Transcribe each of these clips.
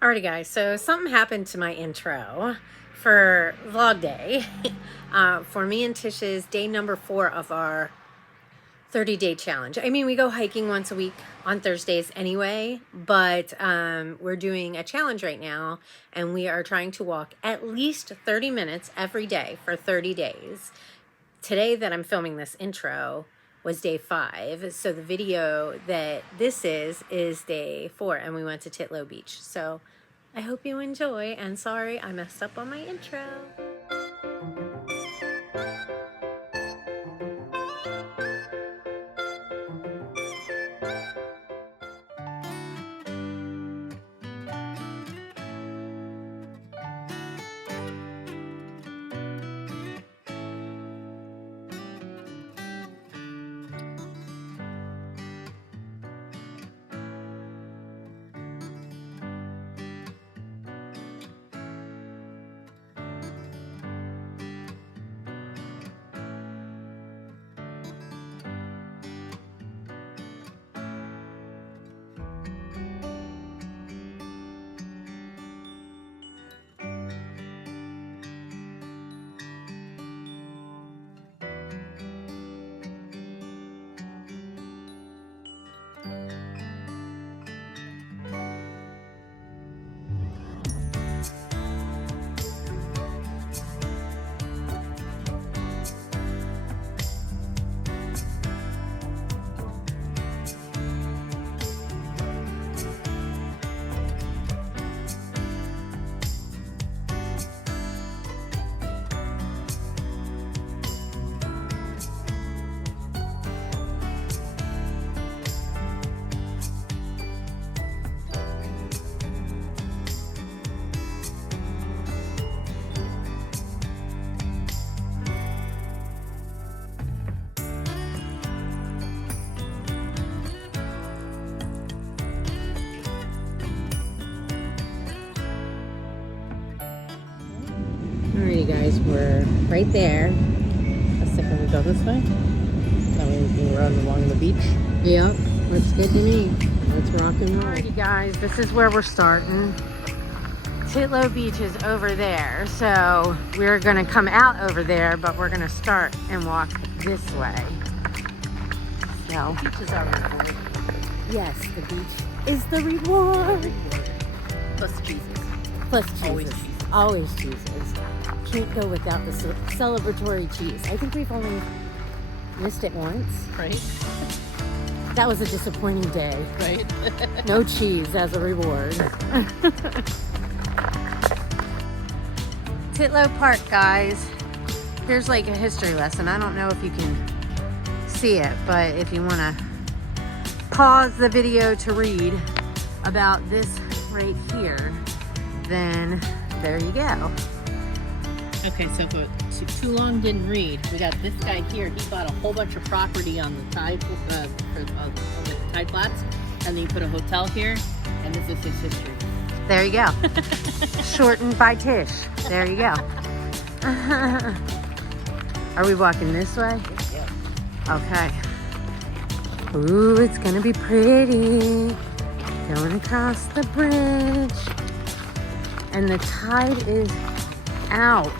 Alrighty guys, so something happened to my intro for vlog day. For me and Tish's day number 4 of our 30-day challenge. I mean, we go hiking once a week on Thursdays anyway, but we're doing a challenge right now, and we are trying to walk at least 30 minutes every day for 30 days. Today that I'm filming this intro was day 5, so the video that this is day 4, and we went to TITLOW Beach. So I hope you enjoy, and sorry I messed up on my intro. Alrighty guys, we're right there. Let's see, can we go this way? That way we can run along the beach. Yep, looks good to me. Let's rock and roll. Alrighty guys, this is where we're starting. TITLOW Beach is over there, so we're gonna come out over there, but we're gonna start and walk this way. So, The beach is our reward. yes, the beach is the reward. Plus Jesus. Plus Jesus. Always Jesus. Always Jesus. Can't go without the celebratory cheese. I think we've only missed it once. Right? That was a disappointing day. Right? No cheese as a reward. TITLOW Park, guys. Here's like a history lesson. I don't know if you can see it, but if you want to pause the video to read about this right here, then there you go. Okay, so if too long didn't read, we got this guy here. He bought a whole bunch of property on the tide, on the tide flats, and then he put a hotel here, and this is his history. There you go. Shortened by Tish. There you go. Are we walking this way? Yeah. Okay. Ooh, it's gonna be pretty. Going across the bridge. And the tide is out.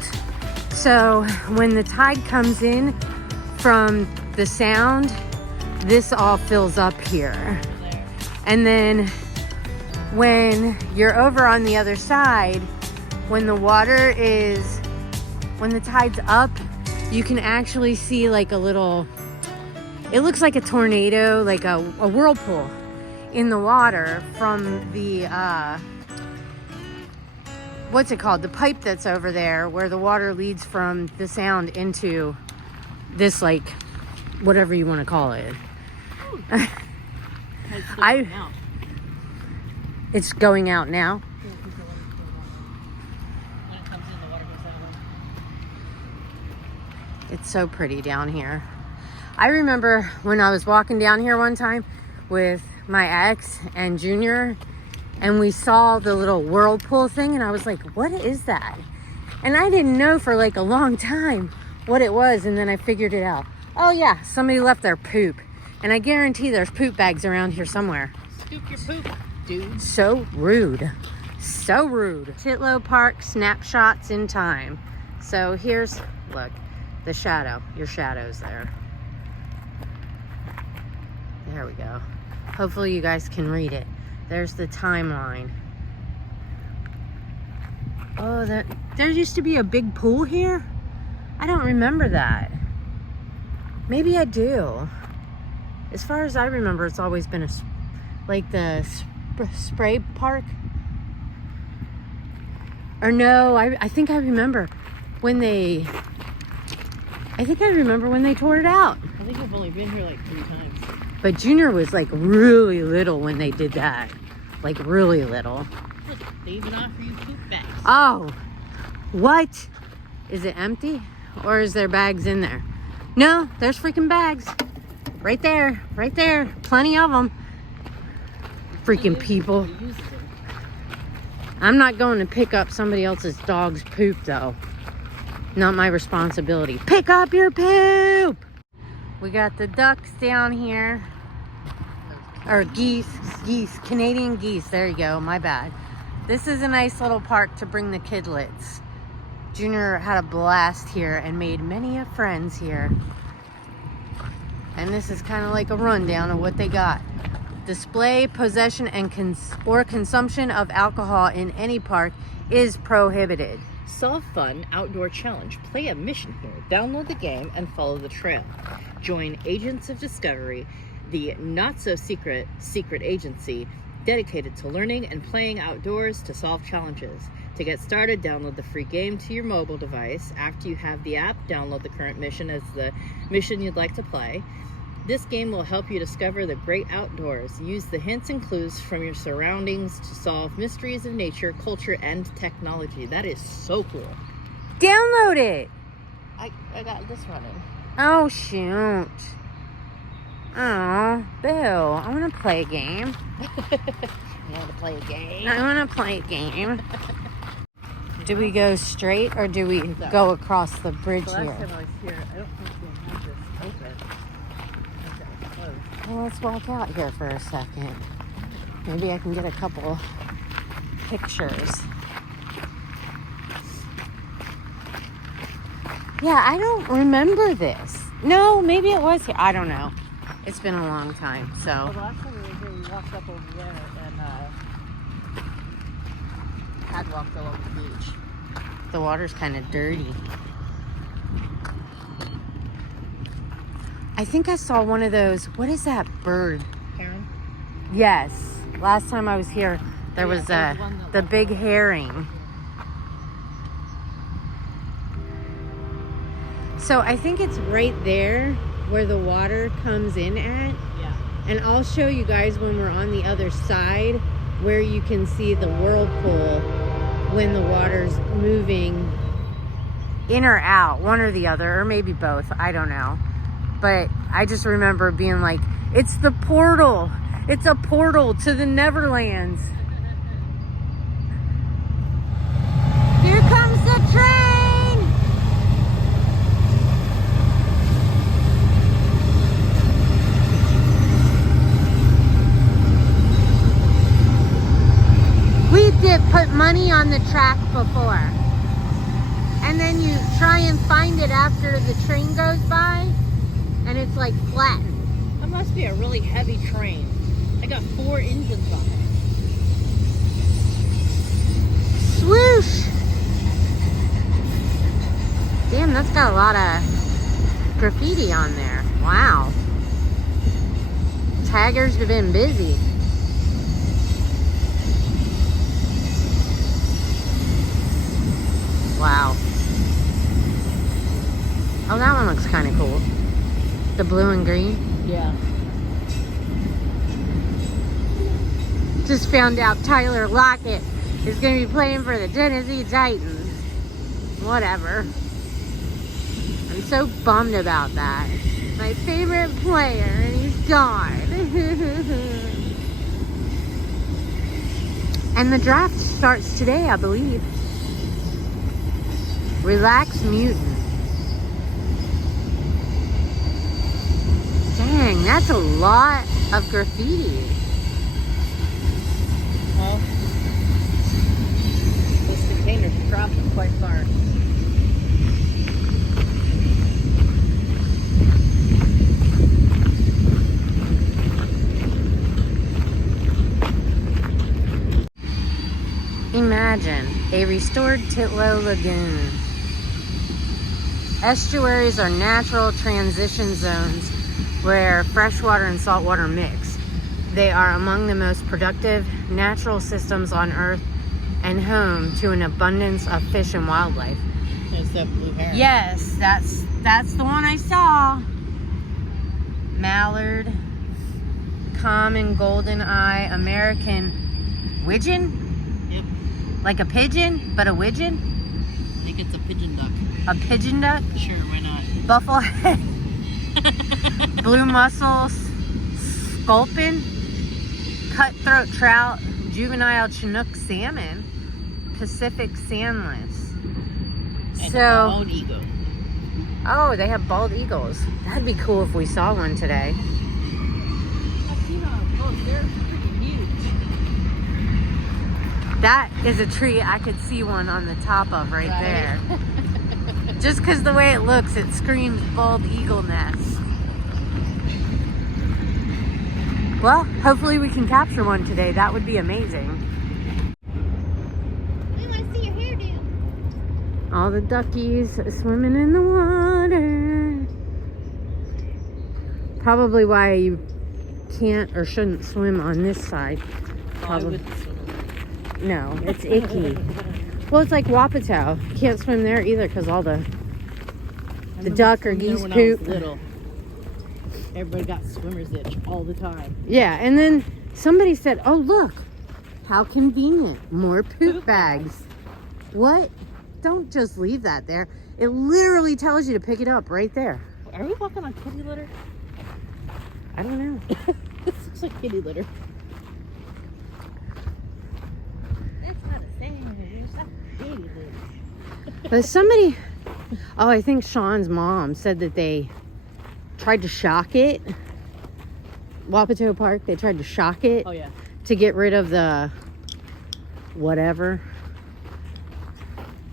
So when the tide comes in from the sound, this all fills up here. And then when you're over on the other side, when the tide's up, you can actually see like a little, it looks like a tornado, like a whirlpool in the water from the, what's it called? The pipe that's over there where the water leads from the sound into this, like, whatever you want to call it. It's going out now. When it comes in, the water goes out. It's so pretty down here. I remember when I was walking down here one time with my ex and Junior, and we saw the little whirlpool thing, and I was like, what is that? And I didn't know for like a long time what it was, and then I figured it out. Oh yeah, somebody left their poop. And I guarantee there's poop bags around here somewhere. Scoop your poop, dude. So rude. So rude. Titlow Park snapshots in time. So here's, look, the shadow. Your shadow's there. There we go. Hopefully you guys can read it. There's the timeline. Oh, there used to be a big pool here? I don't remember that. Maybe I do. As far as I remember, it's always been like the spray park. Or no, I think I remember when they tore it out. I think I've only been here like 3 times. But Junior was like really little when they did that. Like really little. Look, they even offer you poop bags. Oh, what? Is it empty? Or is there bags in there? No, there's freaking bags. Right there, right there. Plenty of them. Freaking people. I'm not going to pick up somebody else's dog's poop though. Not my responsibility. Pick up your poop! We got the ducks down here. Or geese, Canadian geese. There you go, my bad. This is a nice little park to bring the kidlets. Junior had a blast here and made many friends here. And this is kind of like a rundown of what they got. Display, possession, and consumption of alcohol in any park is prohibited. Solve fun outdoor challenge. Play a mission here. Download the game and follow the trail. Join Agents of Discovery, the not-so-secret agency dedicated to learning and playing outdoors to solve challenges. To get started, download the free game to your mobile device. After you have the app, download the current mission as the mission you'd like to play. This game will help you discover the great outdoors. Use the hints and clues from your surroundings to solve mysteries of nature, culture, and technology. That is so cool. Download it! I got this running. Oh, shoot. Oh, Bill, I want to play a game. You want to play a game? I want to play a game. Do we go straight or do we go across the bridge Last here? time I was here, I don't think they had this open. Well, let's walk out here for a second. Maybe I can get a couple pictures. Yeah, I don't remember this. No, maybe it was here. I don't know. It's been a long time, so. Well, the last time we were here, we walked up over there and had walked along the beach. The water's kind of dirty. I think I saw one of those. What is that bird? Heron? Yes. Last time I was here, there was the big herring. So I think it's right there where the water comes in at. Yeah. And I'll show you guys when we're on the other side where you can see the whirlpool when the water's moving in or out, one or the other, or maybe both. I don't know. But I just remember being like, it's the portal. It's a portal to the Neverlands. Here comes the train. We did put money on the track before. And then you try and find it after the train goes by. And it's like flattened. That must be a really heavy train. I got 4 engines on it. Swoosh! Damn, that's got a lot of graffiti on there. Wow. Taggers have been busy. Wow. Oh, that one looks kind of cool. The blue and green. Yeah. Just found out Tyler Lockett is going to be playing for the Tennessee Titans. Whatever. I'm so bummed about that. My favorite player, and he's gone. And the draft starts today, I believe. Relax Mutant. Dang, that's a lot of graffiti. Well, quite far. Imagine a restored Titlow Lagoon. Estuaries are natural transition zones where freshwater and saltwater mix. They are among the most productive natural systems on Earth and home to an abundance of fish and wildlife. There's that blue heron. Yes, that's the one I saw. Mallard, common golden eye, American widgeon? Yep. Like a pigeon, but a widgeon? I think it's a pigeon duck. A pigeon duck? Sure, why not? Bufflehead. Blue mussel, sculpin, cutthroat trout, juvenile Chinook salmon, Pacific sandless. And So, a bald eagle. oh, they have bald eagles. That'd be cool if we saw one today. I've seen them. Oh, they're freaking huge. That is a tree I could see one on the top of right there. Just because the way it looks, it screams bald eagle nest. Well, hopefully we can capture one today. That would be amazing. We want to see your hairdo. All the duckies swimming in the water. Probably why you can't or shouldn't swim on this side. I wouldn't swim. No, it's icky. Well, it's like Wapato. Can't swim there either because all the duck or geese when poop. I was little, everybody got swimmer's itch all the time. Yeah, and then somebody said, oh, look, how convenient. More poop bags. What? Don't just leave that there. It literally tells you to pick it up right there. Are we walking on kitty litter? I don't know. This looks like kitty litter. That's not a thing. It's not kitty litter. But somebody, oh, I think Sean's mom said that they tried to shock it. Wapato Park, they tried to shock it Oh, yeah. to get rid of the whatever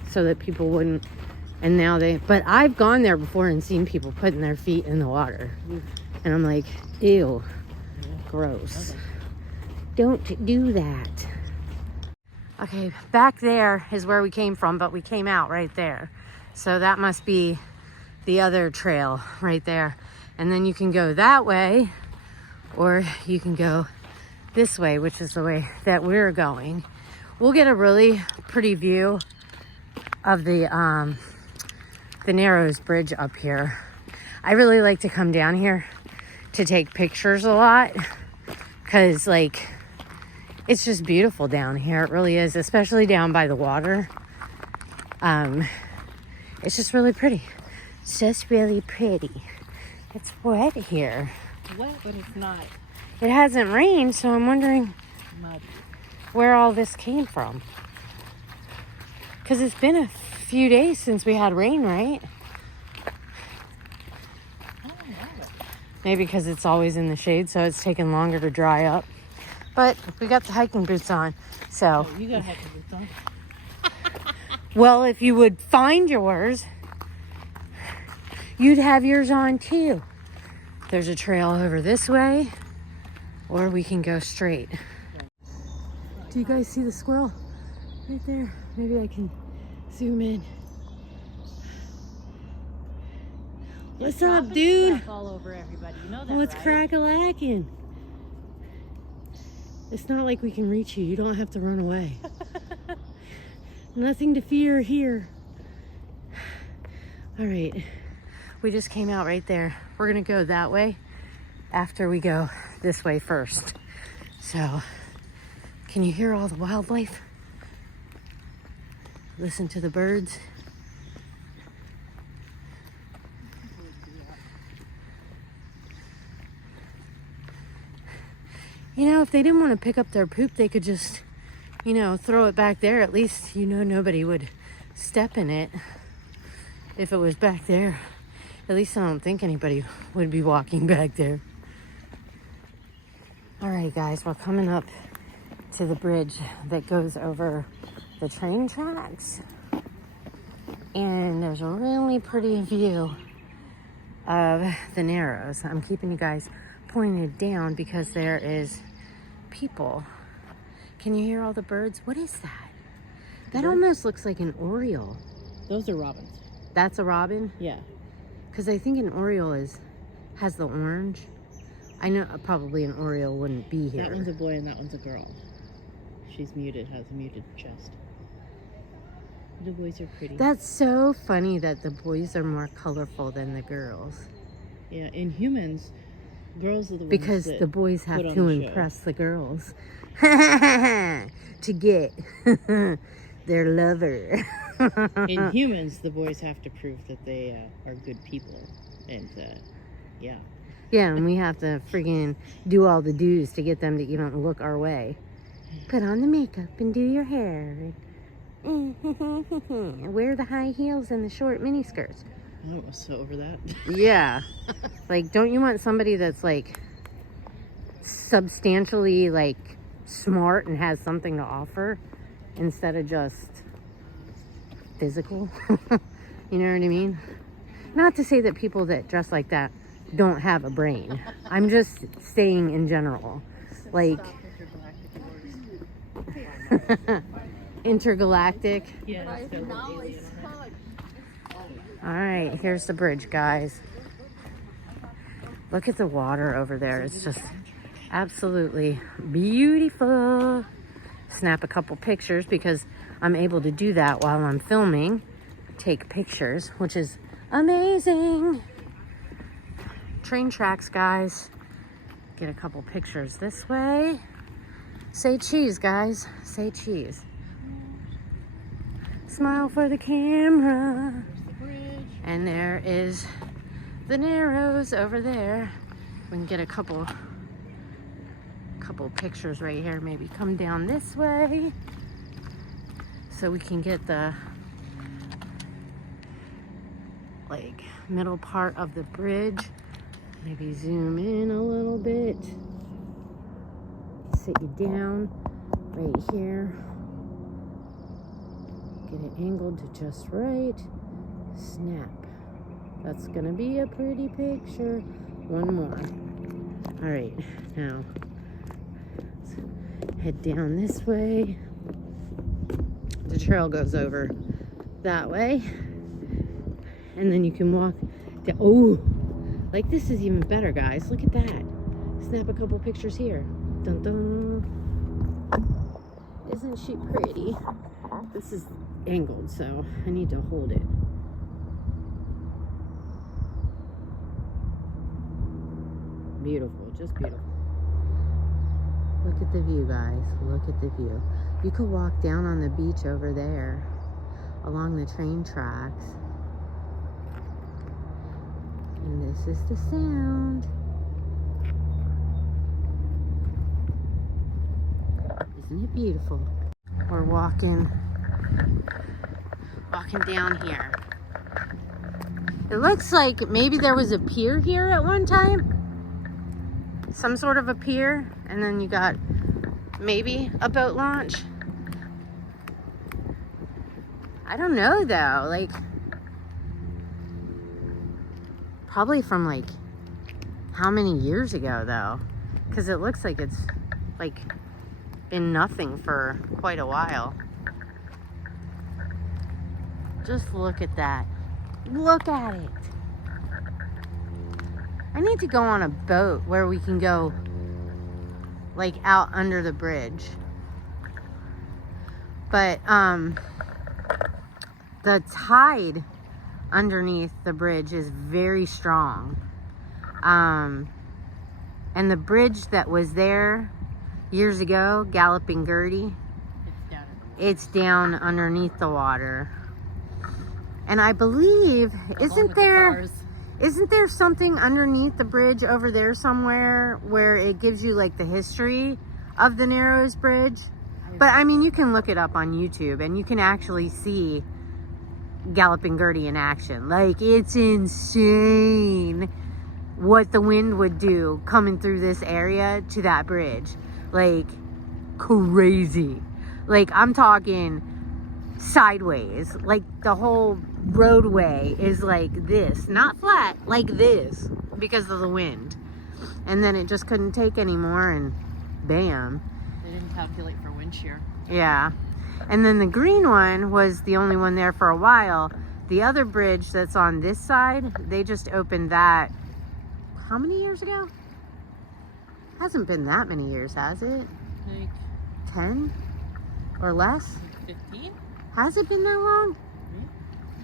so that people wouldn't. And now but I've gone there before and seen people putting their feet in the water. And I'm like, ew, gross. Okay. Don't do that. Okay, back there is where we came from, but we came out right there. So that must be the other trail right there. And then you can go that way, or you can go this way, which is the way that we're going. We'll get a really pretty view of the Narrows Bridge up here. I really like to come down here to take pictures a lot because, like, it's just beautiful down here. It really is, especially down by the water. It's just really pretty. It's just really pretty. It's wet here. Wet, but it's not It hasn't rained, so I'm wondering muddy. where all this came from. Because it's been a few days since we had rain, right? I don't know. Maybe because it's always in the shade, so it's taking longer to dry up. But we got the hiking boots on, so. Oh, you got hiking boots on. Well, if you would find yours, you'd have yours on too. There's a trail over this way, or we can go straight. Do you guys see the squirrel right there? Maybe I can zoom in. What's up, dude? All over everybody. You know that, What's right? crack-a-lacking? It's not like we can reach you. You don't have to run away. Nothing to fear here. All right. We just came out right there. We're going to go that way after we go this way first. So, can you hear all the wildlife? Listen to the birds. You know, if they didn't want to pick up their poop, they could just, you know, throw it back there. At least, you know, nobody would step in it if it was back there. At least I don't think anybody would be walking back there. All right, guys, we're coming up to the bridge that goes over the train tracks. And there's a really pretty view of the Narrows. I'm keeping you guys pointed down because there is people. Can you hear all the birds? What is that? That almost looks like an oriole. Those are robins. That's a robin? Yeah. Because I think an oriole has the orange. I know probably an oriole wouldn't be here. That one's a boy and that one's a girl. She's muted, has a muted chest. The boys are pretty. That's so funny that the boys are more colorful than the girls. Yeah, in humans, girls are the ones because that the boys have put on to the impress the girls to get their lover. In humans, the boys have to prove that they are good people. And, yeah. Yeah, and we have to friggin' do all the do's to get them to even look our way. Put on the makeup and do your hair. Wear the high heels and the short mini skirts. I was so over that. Yeah. Like, don't you want somebody that's, like, substantially, like, smart and has something to offer instead of just physical? You know what I mean? Not to say that people that dress like that don't have a brain. I'm just saying in general. Like, intergalactic. Yeah, all right, here's the bridge, guys. Look at the water over there. It's just absolutely beautiful. Snap a couple pictures because I'm able to do that while I'm filming. Take pictures, which is amazing. Train tracks, guys. Get a couple pictures this way. Say cheese, guys. Say cheese. Smile for the camera. And there is the Narrows over there. We can get a couple pictures right here. Maybe come down this way so we can get the like middle part of the bridge. Maybe zoom in a little bit. Sit you down right here. Get it angled to just right. Snap. That's gonna be a pretty picture. One more. All right, now let's head down this way. The trail goes over that way, and then you can walk down. Oh, like this is even better, guys. Look at that. Snap a couple pictures here. Dun dun. Isn't she pretty? This is angled, so I need to hold it. Beautiful, just beautiful. Look at the view, guys. Look at the view. You could walk down on the beach over there along the train tracks. And this is the sound. Isn't it beautiful? We're walking down here. It looks like maybe there was a pier here at one time. Some sort of a pier, and then you got maybe a boat launch. I don't know though, like probably from like how many years ago though, because it looks like it's like been nothing for quite a while. Just look at that. Look at it. I need to go on a boat where we can go like out under the bridge. But the tide underneath the bridge is very strong. And the bridge that was there years ago, Galloping Gertie, it's down underneath the water. And I believe, isn't there something underneath the bridge over there somewhere where it gives you like the history of the Narrows Bridge? But I mean, you can look it up on YouTube and you can actually see Galloping Gertie in action. Like, it's insane what the wind would do coming through this area to that bridge. Like, crazy. Like, I'm talking sideways. Like the whole roadway is like this, not flat, like this, because of the wind. And then it just couldn't take anymore, and bam. They didn't calculate for wind shear. Yeah. And then the green one was the only one there for a while. The other bridge that's on this side, they just opened that how many years ago? Hasn't been that many years, has it? Like 10 or less? 15? Has it been that long?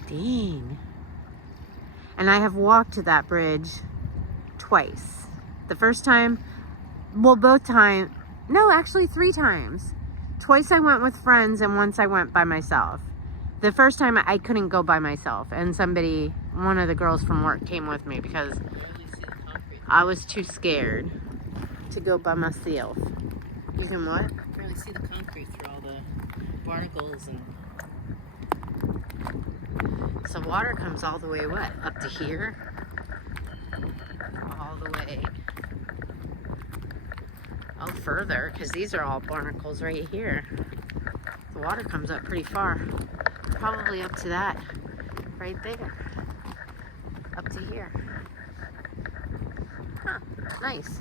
Dang. And I have walked to that bridge twice. The first time, well, both times, no, actually 3 times. Twice I went with friends and once I went by myself. The first time I couldn't go by myself, and one of the girls from work came with me because I was too scared to go by myself. You can what? You can really see the concrete through all the barnacles and... So water comes all the way what? Up to here? All the way. Oh, further, because these are all barnacles right here. The water comes up pretty far. Probably up to that right there. Up to here. Huh, nice.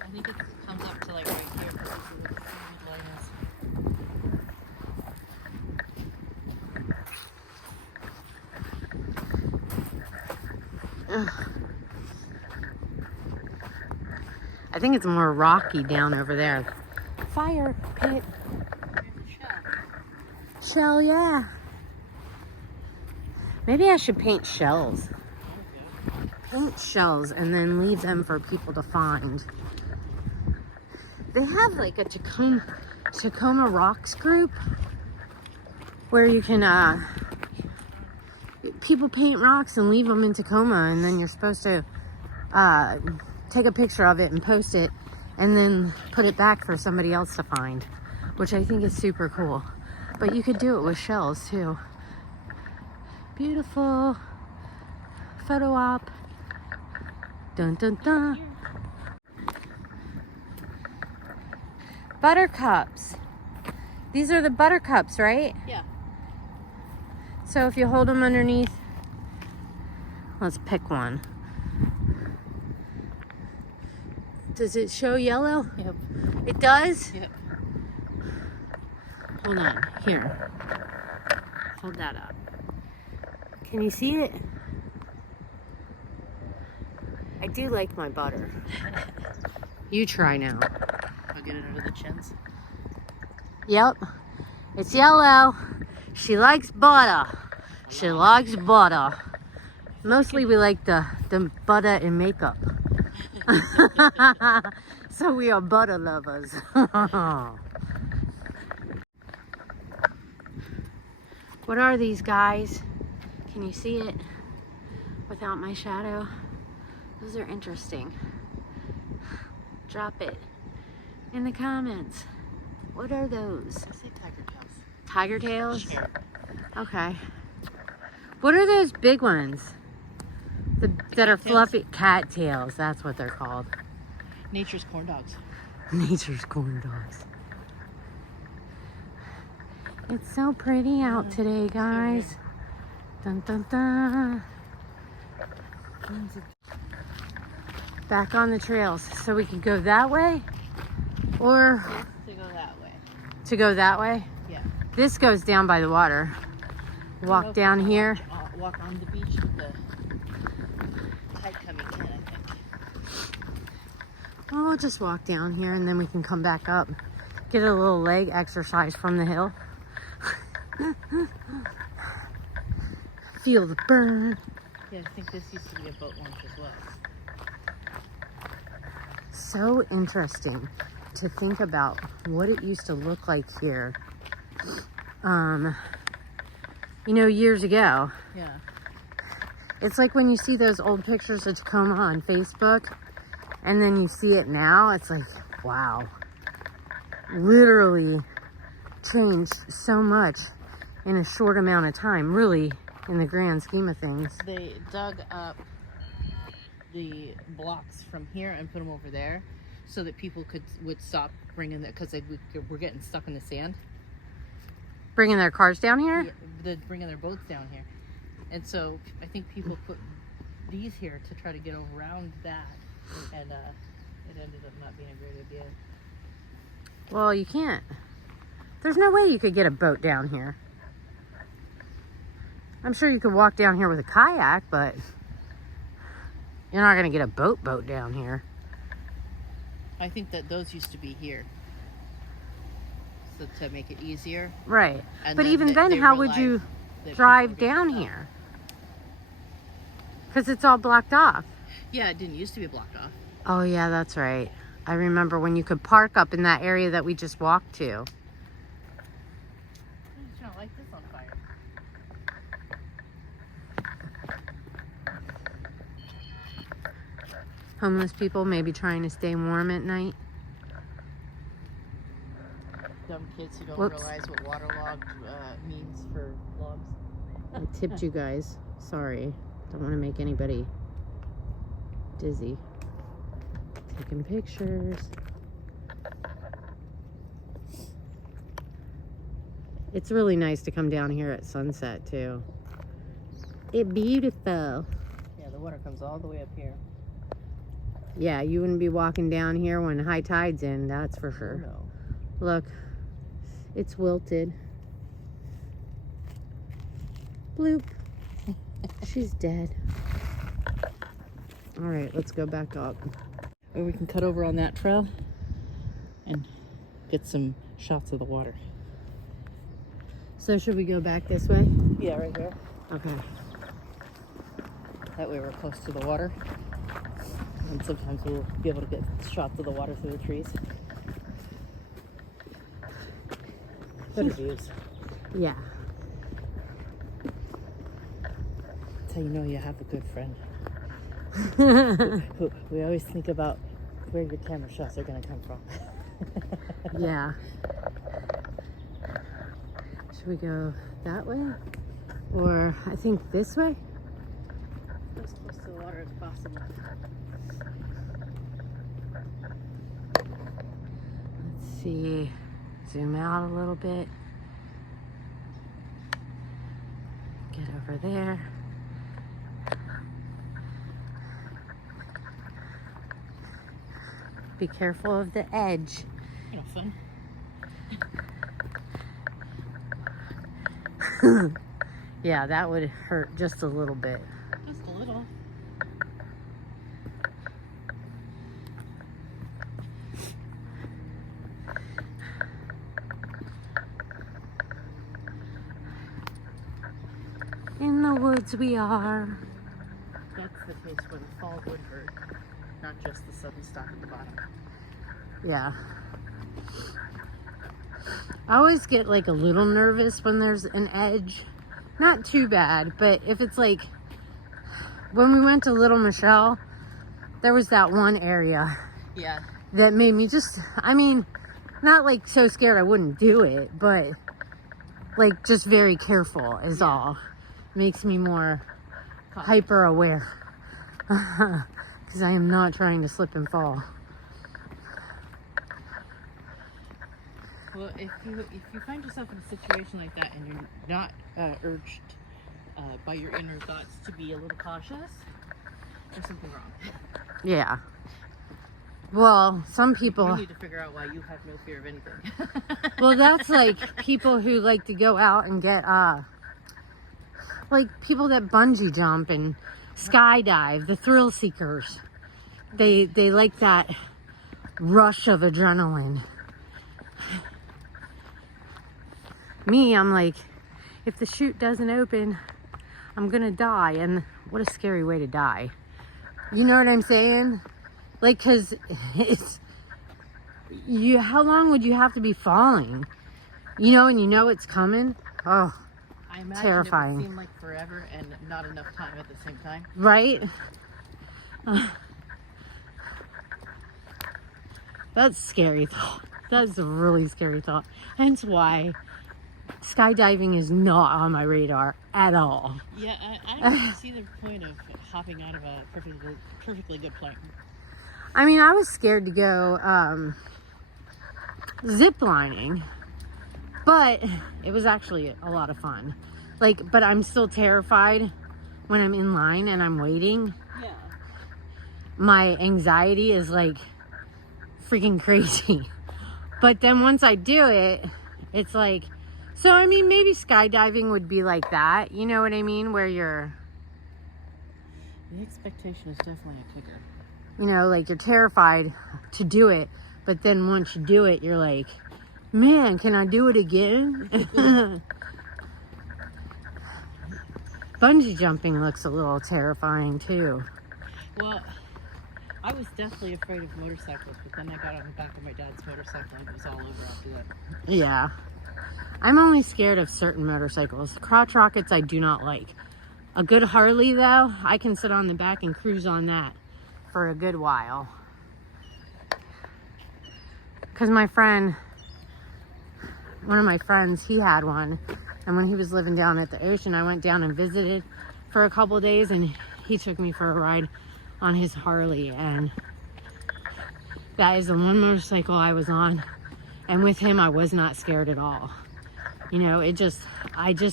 I think it comes up to like right here. Because this is where the line is. I think it's more rocky down over there. Fire pit. Shell, yeah. Maybe I should paint shells. Paint shells and then leave them for people to find. They have like a Tacoma Rocks group where you can people paint rocks and leave them in Tacoma, and then you're supposed to take a picture of it and post it and then put it back for somebody else to find, which I think is super cool. But you could do it with shells too. Beautiful photo op. Dun dun dun. Buttercups. These are the buttercups, right? Yeah. So if you hold them underneath, let's pick one. Does it show yellow? Yep. It does? Yep. Hold on, here. Hold that up. Can you see it? I do like my butter. You try now. I'll get it under the chins. Yep, it's yellow. She likes butter. She likes butter. Mostly we like the butter in makeup. So we are butter lovers. What are these, guys? Can you see it without my shadow? Those are interesting. Drop it in the comments. What are those? I say tiger tails. Tiger tails? Sure. Okay. What are those big ones? That are fluffy? Cat tails. That's what they're called. Nature's corn dogs. Nature's corn dogs. It's so pretty out today, guys. Dun dun dun. Back on the trails. So we could go that way? Or To go that way. to go that way? Yeah. This goes down by the water. Walk down here. Walk on the beach with the tide coming in, I think. Well, we'll just walk down here and then we can come back up. Get a little leg exercise from the hill. Feel the burn. Yeah, I think this used to be a boat launch as well. So interesting to think about what it used to look like here. You know, years ago. Yeah. It's like when you see those old pictures of Tacoma on Facebook and then you see it now, it's like, wow. Literally changed so much in a short amount of time, really, in the grand scheme of things. They dug up the blocks from here and put them over there so that people would stop bringing it because they were getting stuck in the sand. Bringing their cars down here? Yeah, they're bringing their boats down here. And so I think people put these here to try to get around that. And it ended up not being a great idea. Well, you can't. There's no way you could get a boat down here. I'm sure you could walk down here with a kayak, but you're not going to get a boat down here. I think that those used to be here. So to make it easier. Right. And But then even then, they how would you that drive people were down getting here? Because it's all blocked off. Yeah, it didn't used to be blocked off. Oh, yeah, that's right. I remember when you could park up in that area that we just walked to. I just don't like this on fire. Homeless people maybe trying to stay warm at night. Dumb kids who don't Whoops. realize what waterlogged means for logs. I tipped you guys. Sorry. Don't want to make anybody dizzy. Taking pictures. It's really nice to come down here at sunset too. It's beautiful. Yeah, the water comes all the way up here. Yeah, you wouldn't be walking down here when high tide's in, that's for sure. No. Look, it's wilted. Bloop. She's dead. All right, let's go back up. Or we can cut over on that trail and get some shots of the water. So should we go back this way? Yeah, right here. Okay. That way we're close to the water. And sometimes we'll be able to get shots of the water through the trees. Better views. Yeah. That's how you know you have a good friend. We always think about where your camera shots are going to come from. Yeah. Should we go that way? Or I think this way? As close to the water as possible. Let's see. Zoom out a little bit. Get over there. Be careful of the edge. You know, fun. Yeah, that would hurt just a little bit. Just a little. In the woods we are. That's the case where the fall would hurt, not just the sudden stop at the bottom. Yeah. I always get like a little nervous when there's an edge. Not too bad, but if it's like when we went to Little Michelle, there was that one area Yeah. that made me just, I mean, not like so scared I wouldn't do it, but like just very careful is all. Makes me more hyper aware because I am not trying to slip and fall. Well, if you find yourself in a situation like that and you're not urged by your inner thoughts to be a little cautious, there's something wrong. Yeah. Well, some people... You need to figure out why you have no fear of anything. Well, that's like people who like to go out and get, like people that bungee jump and skydive, the thrill seekers. They like that rush of adrenaline. Me, I'm like, if the chute doesn't open, I'm gonna die. And what a scary way to die. You know what I'm saying? Like, cause it's, how long would you have to be falling? You know, and you know it's coming? Oh, I imagine terrifying. It would seem like forever and not enough time at the same time. right? That's a scary thought. That's a really scary thought. Hence why skydiving is not on my radar at all. Yeah, I don't see the point of hopping out of a perfectly good plane. I mean, I was scared to go zip lining But it was actually a lot of fun. Like, but I'm still terrified when I'm in line and I'm waiting. Yeah. My anxiety is like freaking crazy. But then once I do it, it's like, so I mean, maybe skydiving would be like that. You know what I mean? Where you're, The expectation is definitely a kicker. you know, like you're terrified to do it. But then once you do it, you're like, man, can I do it again? Bungee jumping looks a little terrifying too. Well, I was definitely afraid of motorcycles, but then I got on the back of my dad's motorcycle and it was all over after that. Yeah. I'm only scared of certain motorcycles. Crotch rockets I do not like. A good Harley though, I can sit on the back and cruise on that for a good while. Because my friend, one of my friends, he had one. And when he was living down at the ocean, I went down and visited for a couple of days and he took me for a ride on his Harley. And that is the one motorcycle I was on. And with him, I was not scared at all. You know, I just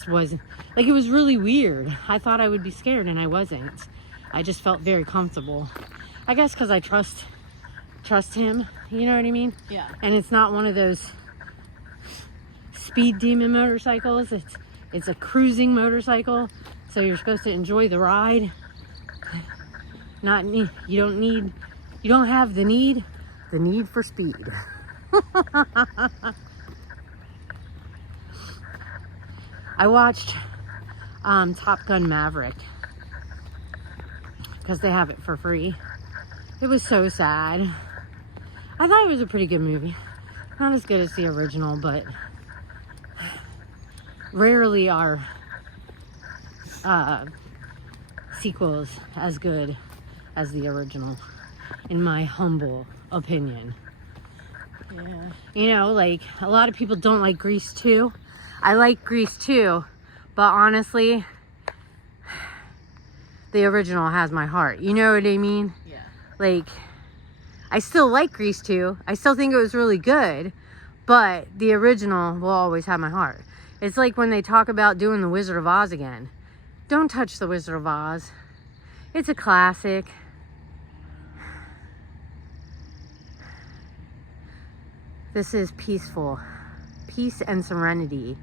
wasn't, like, it was really weird. I thought I would be scared and I wasn't. I just felt very comfortable. I guess because I trust him, you know what I mean? Yeah. And it's not one of those speed demon motorcycles. It's a cruising motorcycle, so you're supposed to enjoy the ride. You don't have the need for speed. I watched Top Gun Maverick because they have it for free. It was so sad. I thought it was a pretty good movie. Not as good as the original, but rarely are sequels as good as the original, in my humble opinion. Yeah. You know, like, a lot of people don't like Grease 2. I like Grease 2, but honestly, the original has my heart. You know what I mean? Yeah. Like, I still like Grease 2. I still think it was really good, but the original will always have my heart. It's like when they talk about doing The Wizard of Oz again. Don't touch The Wizard of Oz. It's a classic. This is peaceful. Peace and serenity.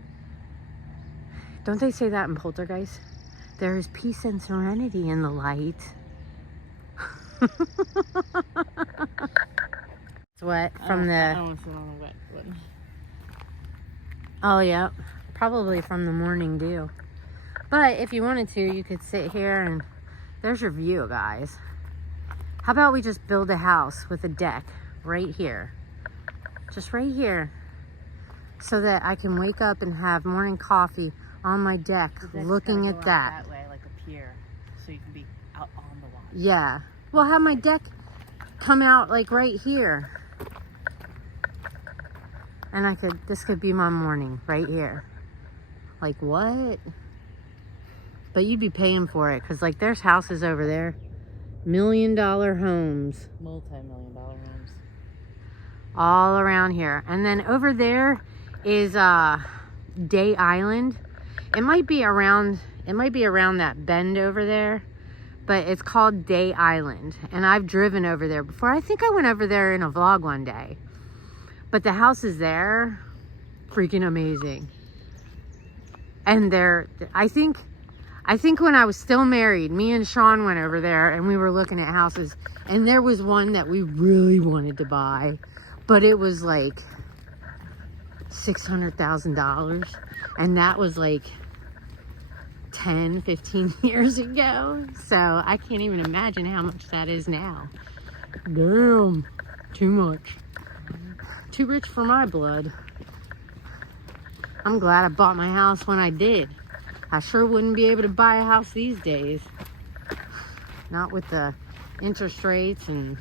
Don't they say that in Poltergeist? There is peace and serenity in the light. It's wet from I the... don't want to sit on a wet one. Oh, yeah. Probably from the morning dew. But if you wanted to, you could sit here and there's your view, guys. How about we just build a house with a deck right here? Just right here. So that I can wake up and have morning coffee on my deck looking at that. That way, like a pier, so you can be out on the water. Yeah. Well, have my deck come out like right here. And this could be my morning right here. Like, what? But you'd be paying for it, because like there's houses over there, $1 million homes, Multi-million-dollar homes. all around here. And then over there is Day Island. It might be around that bend over there, but it's called Day Island. And I've driven over there before. I think I went over there in a vlog one day. But the houses there, freaking amazing. And I think when I was still married, me and Sean went over there and we were looking at houses, and there was one that we really wanted to buy, but it was like $600,000, and that was like 10, 15 years ago. So I can't even imagine how much that is now. Damn, too much. Too rich for my blood. I'm glad I bought my house when I did. I sure wouldn't be able to buy a house these days. Not with the interest rates and...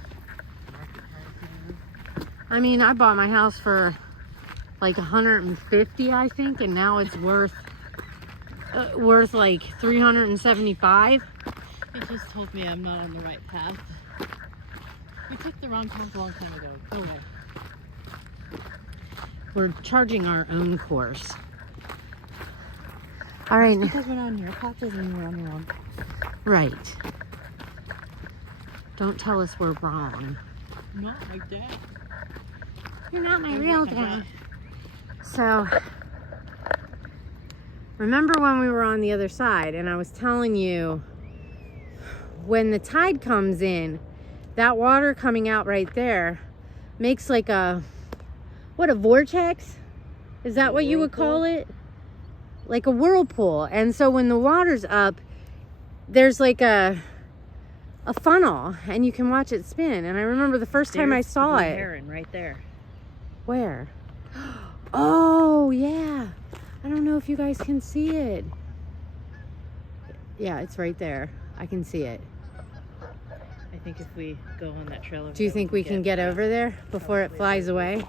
I mean, I bought my house for like 150, I think, and now it's worth like 375. It just told me I'm not on the right path. We took the wrong path a long time ago. Go away. We're charging our own course. All right. Because we're not on your path doesn't mean we're on the wrong. Right. Don't tell us we're wrong. Not like that. You're not my real dad. So, remember when we were on the other side and I was telling you, when the tide comes in, that water coming out right there makes like a vortex? Is that what you would call it? Like a whirlpool. And so when the water's up, there's like a funnel and you can watch it spin. And I remember the first time I saw it. Heron right there. Where? Oh, yeah. I don't know if you guys can see it. Yeah, it's right there. I can see it. I think if we go on that trail over Do you think we can get over there before it flies away?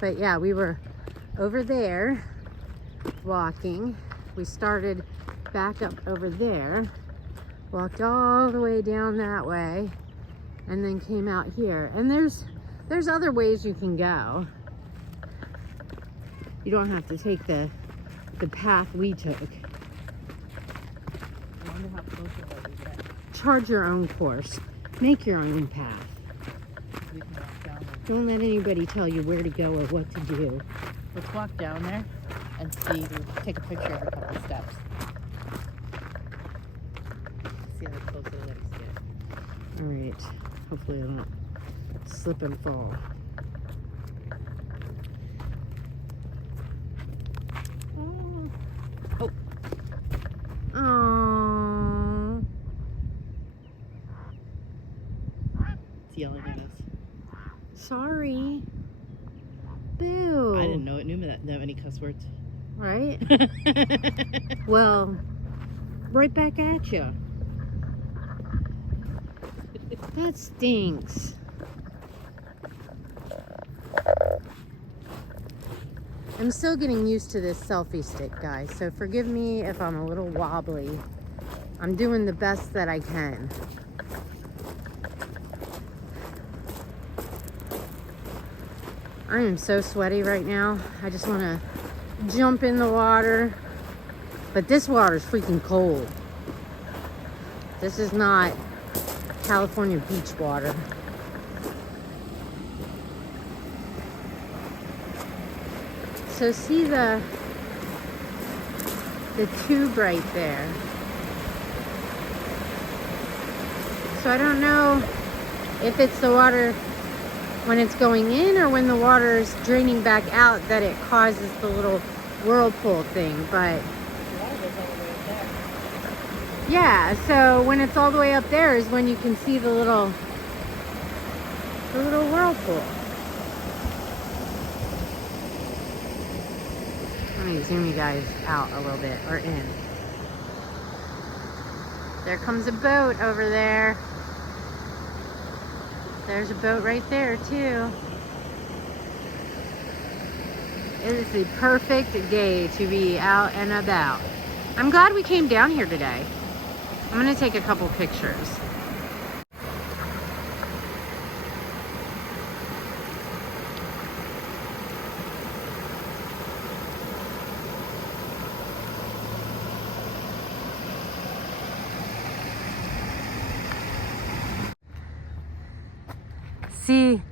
But yeah, we were over there walking. We started back up over there, walked all the way down that way, and then came out here. And there's other ways you can go. You don't have to take the path we took. I wonder how close it was we get. Charge your own course. Make your own path. We can walk down there. Don't let anybody tell you where to go or what to do. Let's walk down there and see. Take a picture of a couple of steps. See how close the legs get. All right. Hopefully I don't slip and fall. Oh. Oh. It's yelling at us. Sorry. Boo. I didn't know it knew that any cuss words. Right? Well, right back at you. That stinks. I'm still getting used to this selfie stick, guys, so forgive me if I'm a little wobbly. I'm doing the best that I can. I am so sweaty right now. I just want to jump in the water. But this water is freaking cold. This is not California beach water. So see the tube right there. So I don't know if it's the water when it's going in or when the water is draining back out that it causes the little whirlpool thing, but yeah, so when it's all the way up there is when you can see the little whirlpool. Let me zoom you guys out a little bit, or in. There comes a boat over there. There's a boat right there too. It is the perfect day to be out and about. I'm glad we came down here today. I'm gonna take a couple pictures. See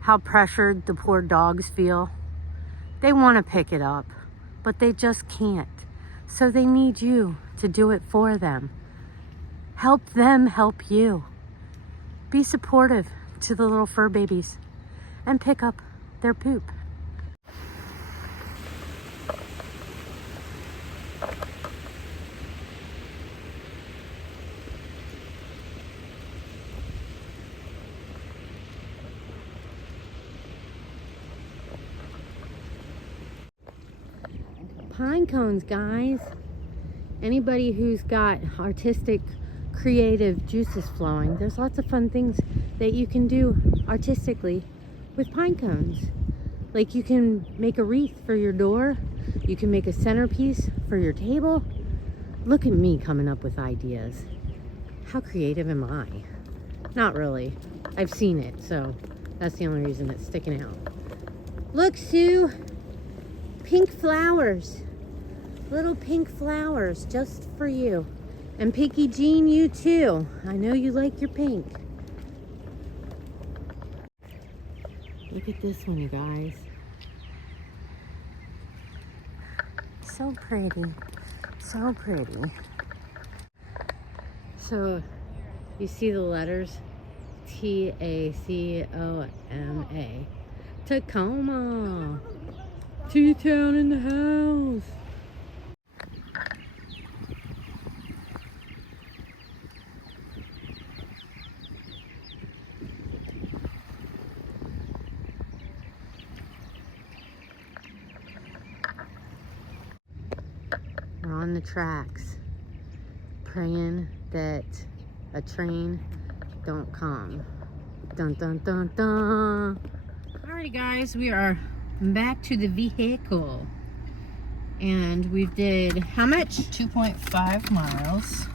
how pressured the poor dogs feel? They want to pick it up, but they just can't. So they need you to do it for them. Help them help you. Be supportive to the little fur babies and pick up their poop. Pine cones, guys. Anybody who's got artistic, creative juices flowing, there's lots of fun things that you can do artistically with pine cones. Like you can make a wreath for your door. You can make a centerpiece for your table. Look at me coming up with ideas. How creative am I? Not really. I've seen it, so That's the only reason it's sticking out. Look, Sue. Pink flowers. Little pink flowers just for you. And Pinky Jean, you too. I know you like your pink. Look at this one, you guys. So pretty. So pretty. So, you see the letters? T-A-C-O-M-A. Tacoma. T-Town in the house. We're on the tracks, praying that a train don't come. Dun dun dun dun. Alrighty guys, we are back to the vehicle. And we did how much? 2.5 miles.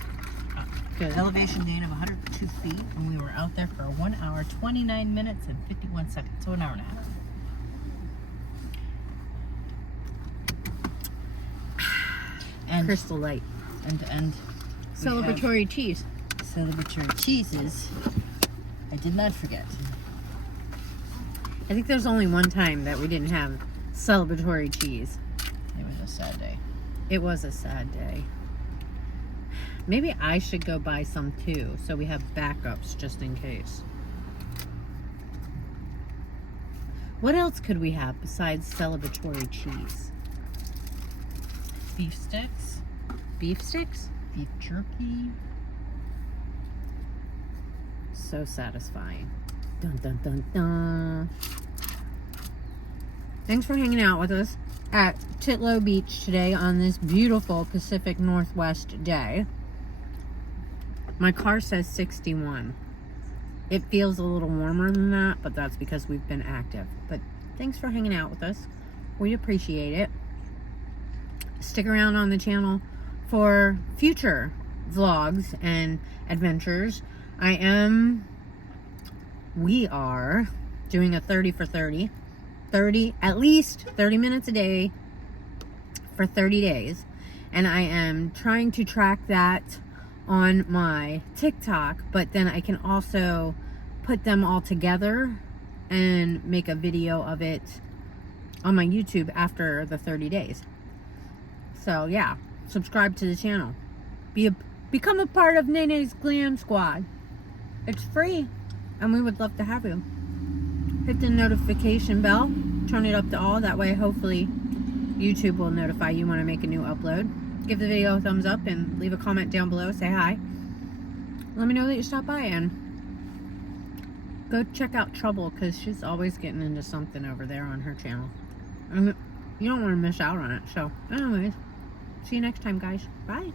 Good. Elevation gain of 102 feet. And we were out there for 1 hour, 29 minutes, and 51 seconds. So an hour and a half. And Crystal Light. And Celebratory cheese. celebratory cheeses. I did not forget. I think there's only one time that we didn't have celebratory cheese. It was a sad day. It was a sad day. Maybe I should go buy some too, so we have backups just in case. What else could we have besides celebratory cheese? Beef sticks, Beef sticks? beef jerky. So satisfying. Dun dun dun dun. Thanks for hanging out with us at TITLOW Beach today on this beautiful Pacific Northwest day. My car says 61. It feels a little warmer than that, but that's because we've been active. But thanks for hanging out with us. We appreciate it. Stick around on the channel for future vlogs and adventures. We are doing a 30 for 30. At least 30 minutes a day for 30 days. And I am trying to track that on my TikTok, but then I can also put them all together and make a video of it on my YouTube after the 30 days. So yeah, subscribe to the channel. Become a part of Nene's Glam Squad. It's free, and we would love to have you. Hit the notification bell, turn it up to all. That way, hopefully, YouTube will notify you when I make a new upload. Give the video a thumbs up and leave a comment down below. Say hi. Let me know that you stopped by, and go check out Trouble, because she's always getting into something over there on her channel. You don't want to miss out on it. So, anyways, see you next time, guys. Bye.